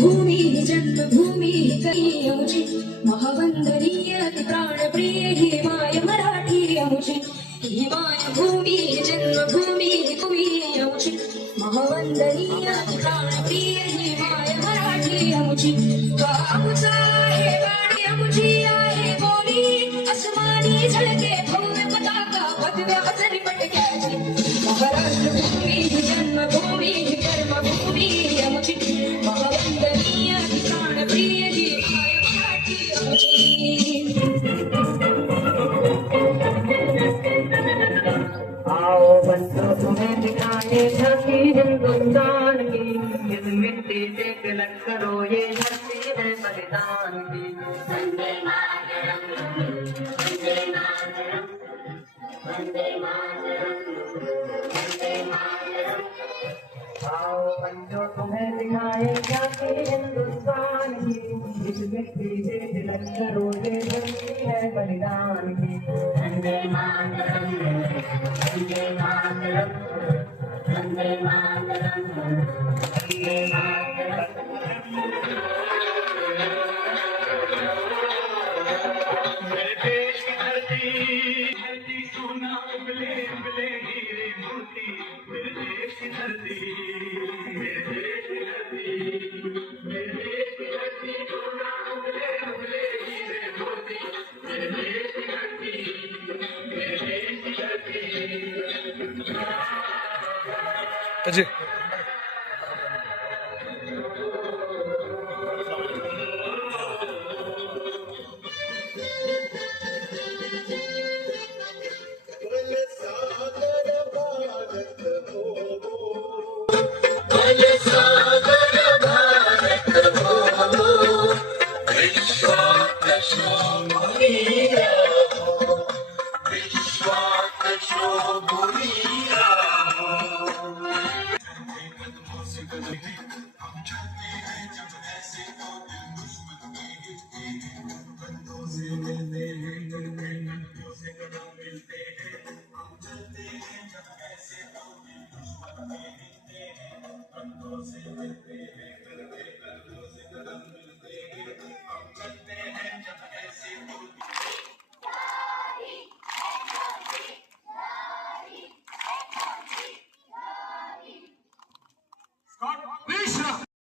भूमी जन्मभूमी करी आमची महावंदनीय अति प्राणप्रिय ही माय मराठी आमची ही माय भूमी जन्मभूमी तुम्ही आमची महावंदनीय अति प्राणप्रिय ही माय मराठी आमची आमचा आहे गाडी आमची आहे बोली अस्मानी झळके भव्य पताका पदव्या हजरी पटक्याची महाराष्ट्र भूमी जन्मभूमी कर्मभूमी आमची महावंदनीय प्राणप्रिय ही माय मराठी आमची आओ बंधु तुम्हें दिखाए झांकी हिंदुस्तान की इस मिट्टी से तिलक करो ये धरती है बलिदान की वंदे मातरम वंदे मातरम वंदे मातरम वंदे मातरम आओ बंधु तुम्हें दिखाए झांकी हिंदुस्तान की इस मिट्टी से तिलक करो ये धरती है बलिदान की वंदे मातरम वंदे मातरम वंदे मातरम वंदे मातरम मेरे देश की धरती सोना उबले उबले हीरे मोती मेरे देश की धरती मेरे देश की धरती मेरे देश की धरती सोना उबले उबले हीरे मोती मेरे देश की धरती मेरे देश की धरती अजय विश्वात शोभुनीरा